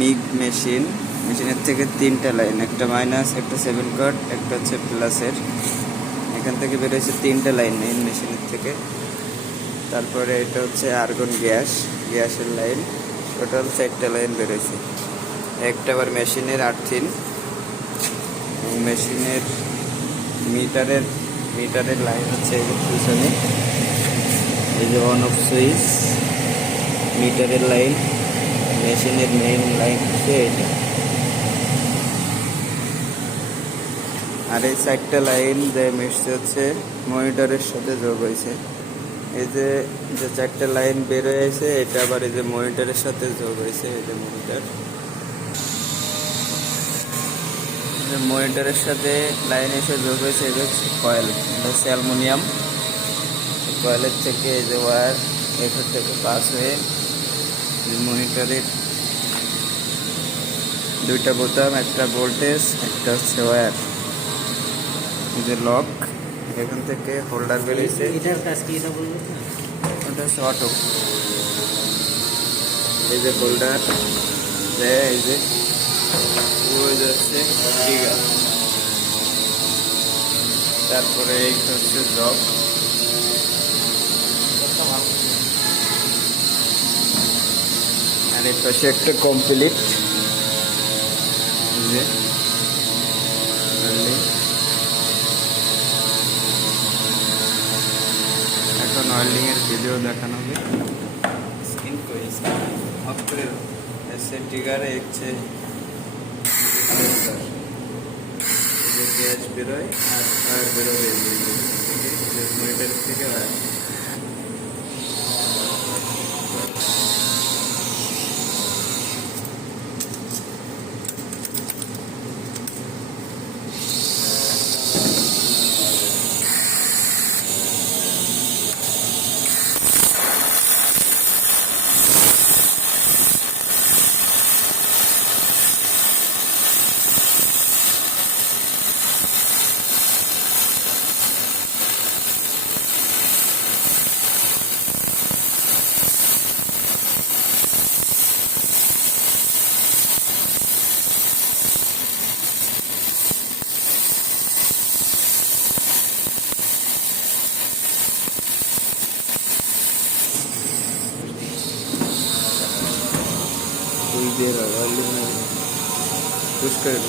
MiG মেশিনের থেকে 3টা লাইন, একটা মাইনাস, একটা 7 কট, একটা হচ্ছে প্লাসের। এখান থেকে বেরোয়েছে 3টা লাইন মেইন মেশিনের থেকে। তারপরে এটা হচ্ছে আর্গন গ্যাসের লাইন, টোটাল 4টা লাইন বেরোয়েছে। একটা আবার মেশিনের আর্থিন, মেশিনের মিটারের লাইন হচ্ছে এই যে পিছনে, এই যে অন অফ সুইচ, মিটারের লাইন, মেশিনের মেইন লাইন হচ্ছে এটা। আর এই 4টা লাইন যে মিশছে হচ্ছে মনিটরের সাথে যোগ হয়েছে। এই যে 4টা লাইন বের হয়েছে, এটা আবার এই যে মনিটরের সাথে যোগ হয়েছে। এই যে মনিটরের সাথে লাইন এসে যোগ হয়েছে। এটা হচ্ছে কয়েল, এটা হচ্ছে অ্যালুমিনিয়াম। কয়েলের থেকে এই যে ওয়্যার এটার থেকে পাস হয়ে মনিটরের 2টা বোতাম, একটা ভোল্টেজ, একটা হচ্ছে ওয়্যার, এই যে লক, এখান থেকে হোল্ডার বেরিয়েছে। এটার কাজ কি এটা বলবো না? ওটা হচ্ছে অটো। এই যে হোল্ডার, এই যে ওই যাচ্ছে ট্রিগার, তারপরে এই হচ্ছে জব। আর এই পাশে একটা কমপ্লিট, যে এখন ওয়েল্ডিং এর ভিডিও দেখানো হবে। স্ক্রিন অফ করে এসে ট্রিগারে হচ্ছে গ্যাস বেরোয় আর ফায়ার বেরোবে মনিটর থেকে। कोई देर पुश कर